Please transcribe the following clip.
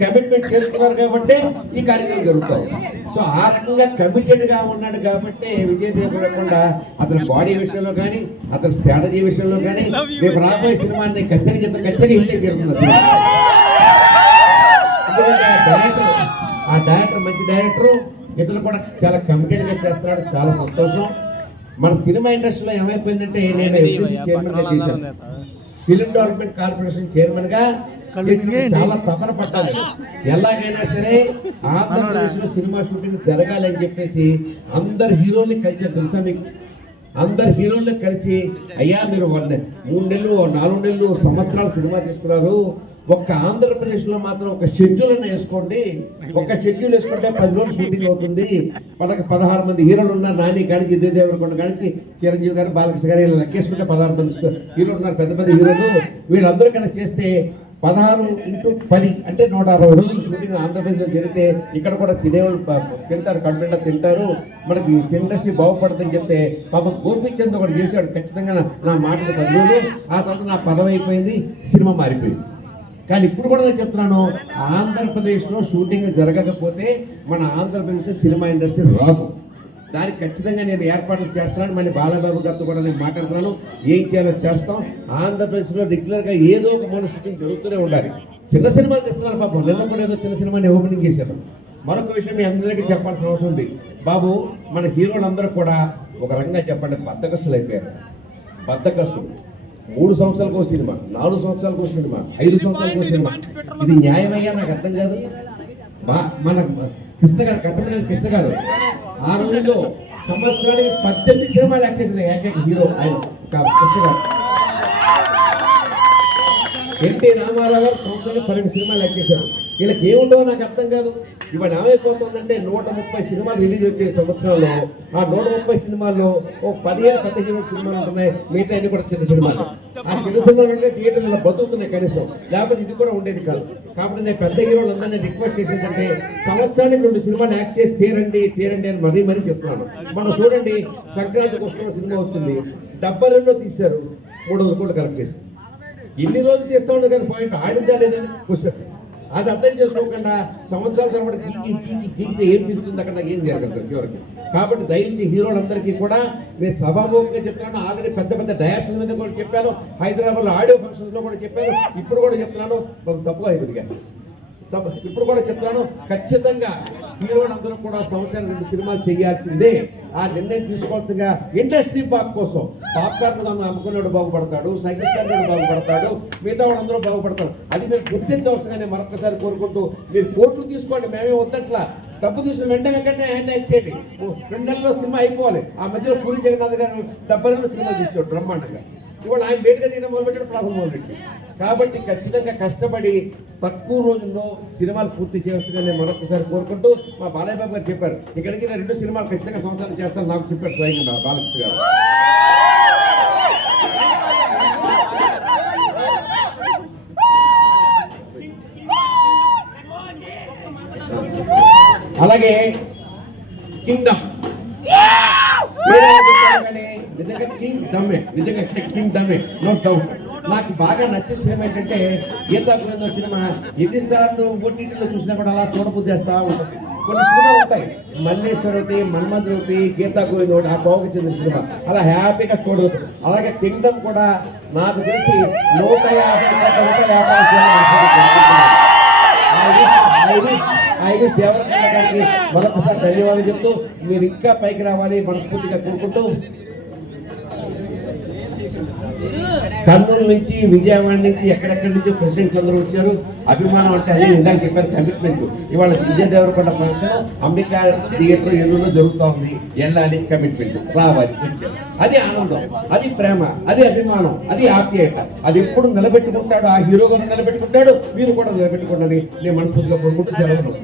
Commitment చేసుకున్నారు కాబట్టి ఈ కార్యక్రమం జరుగుతాయి సో ఆ రకంగా కమిటెడ్గా ఉన్నాడు కాబట్టి విజయ్ దేవరకొండ అతని బాడీ విషయంలో కానీ అతని స్ట్రాటజీ విషయంలో కానీ రేపు రాబోయే సినిమాని కచేరీ చెప్పి. ఎందుకంటే ఆ డైరెక్టర్ ఆ డైరెక్టర్ మంచి డైరెక్టర్ ఇతను కూడా చాలా కమిటెడ్గా చేస్తున్నాడు చాలా సంతోషం. మన సినిమా ఇండస్ట్రీలో ఏమైపోయిందంటే నేను చేశాను. ఫిలిం డెవలప్మెంట్ కార్పొరేషన్ చైర్మన్గా చాలా తపన పట్టాలి. ఎలాగైనా సరే ఆంధ్రప్రదేశ్లో సినిమా షూటింగ్ జరగాలని చెప్పేసి అందరు హీరోల్ని కలిసి తెలుసా మీకు? అందరు హీరోల్ని కలిసి అయ్యా మీరు వన్ మూడు నెలలు నాలుగు నెలలు సంవత్సరాలు సినిమా తీస్తున్నారు. ఒక్క ఆంధ్రప్రదేశ్లో మాత్రం ఒక షెడ్యూల్ అని వేసుకోండి. ఒక షెడ్యూల్ వేసుకుంటే పది రోజులు షూటింగ్ అవుతుంది. మనకి పదహారు మంది హీరోలు ఉన్నారు. నాని కాడికి విజయ్ దేవరకొండ కాడికి చిరంజీవి గారు బాలకృష్ణ గారు ఇలా లెక్కేసుకుంటే పదహారు మంది హీరోలు ఉన్నారు పెద్ద పెద్ద హీరోలు. వీళ్ళందరూ కనుక చేస్తే పదహారు ఇంటూ పది అంటే నూట అరవై రోజులు షూటింగ్ ఆంధ్రప్రదేశ్లో జరిగితే ఇక్కడ కూడా తినేవాళ్ళు తింటారు కంటెంట్ తింటారు. మనకి ఇండస్ట్రీ బాగుపడుతుందని చెప్తే పాపం గోపిచంద్ ఒకటి చేశాడు. ఖచ్చితంగా నా- నా మాటలు పది రోజులు ఆ తర్వాత నా పదవి అయిపోయింది సినిమా మారిపోయింది. కానీ ఇప్పుడు కూడా నేను చెప్తున్నాను ఆంధ్రప్రదేశ్లో షూటింగ్ జరగకపోతే మన ఆంధ్రప్రదేశ్లో సినిమా ఇండస్ట్రీ రాదు. దానికి ఖచ్చితంగా నేను ఏర్పాట్లు చేస్తాను మళ్ళీ బాలబాబు గారితో కూడా నేను మాట్లాడుతున్నాను ఏం చేయాలో చేస్తాం. ఆంధ్రప్రదేశ్లో రెగ్యులర్గా ఏదో ఒక మూల షూటింగ్ జరుగుతూనే ఉండాలి. చిన్న సినిమాలు తెస్తున్నారు పాపం నిన్నప్పుడు ఏదో చిన్న సినిమాని ఓపెనింగ్ చేశారు. మరొక విషయం మీ అందరికీ చెప్పాల్సిన అవసరం ఉంది. బాబు మన హీరోలందరూ కూడా ఒక రకంగా చెప్పండి బద్దకస్తులు అయిపోయారు బద్దకస్తులు. మూడు సంవత్సరాలకు సినిమా నాలుగు సంవత్సరాలకు సినిమా ఐదు సంవత్సరాలకు సినిమా. ఇది న్యాయమయ్యా? నాకు అర్థం కాదు. మన కృష్ణ గారు కట్టమనేని కృష్ణ గారు ఆ రోజుల్లో సంవత్సరానికి పద్దెనిమిది సినిమాలు యాక్ట్ చేసిన ఏకైక హీరో ఆయన కృష్ణ గారు. ఎన్టీ రామారావు గారు సంవత్సరానికి పన్నెండు సినిమాలు యాక్ట్ చేశారు వీళ్ళకి ఏముండో నాకు అర్థం కాదు. ఇవాళ ఏమైపోతుందంటే నూట ముప్పై సినిమాలు రిలీజ్ వచ్చే సంవత్సరంలో. ఆ నూట ముప్పై సినిమాల్లో ఓ పదిహేను పెద్ద సినిమాలు ఉంటున్నాయి. మిగతా అన్ని కూడా చిన్న సినిమాలు. ఆ చిన్న సినిమాలు అంటే థియేటర్లో బతుకుతున్నాయి కనీసం. లేకపోతే ఇది కూడా ఉండేది కాదు. కాబట్టి నేను పెద్ద హీరోలందరినీ రిక్వెస్ట్ చేసేదంటే సంవత్సరానికి రెండు సినిమాలు యాక్ట్ చేసి తీరండి తీరండి అని మరీ మరీ చెప్తున్నాను. మనం చూడండి సంక్రాంతికి వస్తున్న సినిమా వచ్చింది. డెబ్బై రెండులో తీశారు. మూడు వందల కోట్లు కలెక్ట్ చేసి ఇన్ని రోజులు తీస్తా ఉండదు కదా పాయింట్ ఆడిందా లేదని క్వశ్చన్ అది అర్థం చేసుకోకుండా సంవత్సరాల తర్వాత గీకి గీకి గీకితే ఏం తిరుగుతుంది అక్కడ? ఏం జరగదు చివరికి. కాబట్టి దయించి హీరోలందరికీ కూడా నేను సభాముఖంగా చెప్తున్నాను. ఆల్రెడీ పెద్ద పెద్ద డయాస్ మీద కూడా చెప్పాను. హైదరాబాద్లో ఆడియో ఫంక్షన్స్లో కూడా చెప్పాను. ఇప్పుడు కూడా చెప్తున్నాను. తప్పుగా అయిపోతుంది కానీ ఇప్పుడు కూడా చెప్తాను ఖచ్చితంగా హీరోలందరూ కూడా సంవత్సరం రెండు సినిమాలు చేయాల్సిందే. ఆ నిర్ణయం తీసుకోవాల్సిందిగా ఇండస్ట్రీ పార్క్ కోసం పాప్కార్న్ అమ్ముకున్నాడు బాగుపడతాడు సైకిల్ స్టాండ్ బాగుపడతాడు మిగతా వాళ్ళందరూ బాగుపడతాడు అది మీరు గుర్తించవలసిందిగా మరొకసారి కోరుకుంటూ మీరు కోట్లు తీసుకోండి మేమే వద్దట్లా. డబ్బు తీసుకుని వెంటనే వెంటనే హ్యాండ్ యాక్ట్ చేయండి. రెండు నెలల్లో సినిమా అయిపోవాలి. ఆ మధ్యలో పూరి జగన్నాథ్ గారు డెబ్బై నెలల సినిమా తీసాడు బ్రహ్మాండంగా. ఇవాళ ఆయన బయటగా తీయడం మొదలుపెట్టాడు ప్రాబ్లం మొదలుపెట్టి కాబట్టి ఖచ్చితంగా కష్టపడి తక్కువ రోజుల్లో సినిమాలు పూర్తి చేయాల్సిందని నేను మరొకసారి కోరుకుంటూ మా బాలయ్య బాబు గారు చెప్పారు. ఇక్కడికి నేను రెండు సినిమాలు ఖచ్చితంగా సంవత్సరాలు చేస్తాను నాకు చెప్పారు స్వయంగా బాలకృష్ణ గారు. అలాగే కింగ్డమ్. నిజంగా కింగ్ డమ్మే నిజంగా కింగ్ డమ్మే నో డౌట్ నాకు బాగా నచ్చే సినిమా ఏంటంటే గీతా గోవింద సినిమా. ఎన్నిసార్లు ఓటీటీలో చూసినా కూడా అలా చూడబుద్ధి చేస్తా ఉంటుంది. కొన్ని సినిమాలు ఉంటాయి. మల్లేశ్వరతి మన్మధురతి గీతా గోవింద ఒకటి ఆ కోవకి చెందిన సినిమా. అలా హ్యాపీగా చూడవచ్చు అలాగే కింగ్డమ్ కూడా నాకు తెలిసి నూట యాభై నూట యాభై ఐదు దేవరకొండ మరొకసారి ధన్యవాదాలు చెప్తూ మీరు ఇంకా పైకి రావాలి. మనస్ఫూర్తిగా కోరుకుంటూ కర్నూలు నుంచి విజయవాడ నుంచి ఎక్కడెక్కడి నుంచి ప్రెసిడెంట్ అందరూ వచ్చారు. అభిమానం అంటే అదే ఇందాక చెప్పారు కమిట్మెంట్ ఇవాళ విజయ దేవరకొండ ఫంక్షన్ అంబికా థియేటర్ ఎన్నో జరుగుతూ ఉంది వెళ్ళాలి కమిట్మెంట్ రావాలి వచ్చారు. అది ఆనందం అది ప్రేమ అది అభిమానం అది ఆప్యాయత. అది ఎప్పుడు నిలబెట్టుకుంటాడు ఆ హీరో గారు నిలబెట్టుకుంటాడు మీరు కూడా నిలబెట్టుకుంటారని నేను మనస్ఫూర్తిగా కోరుకుంటూ సెలవు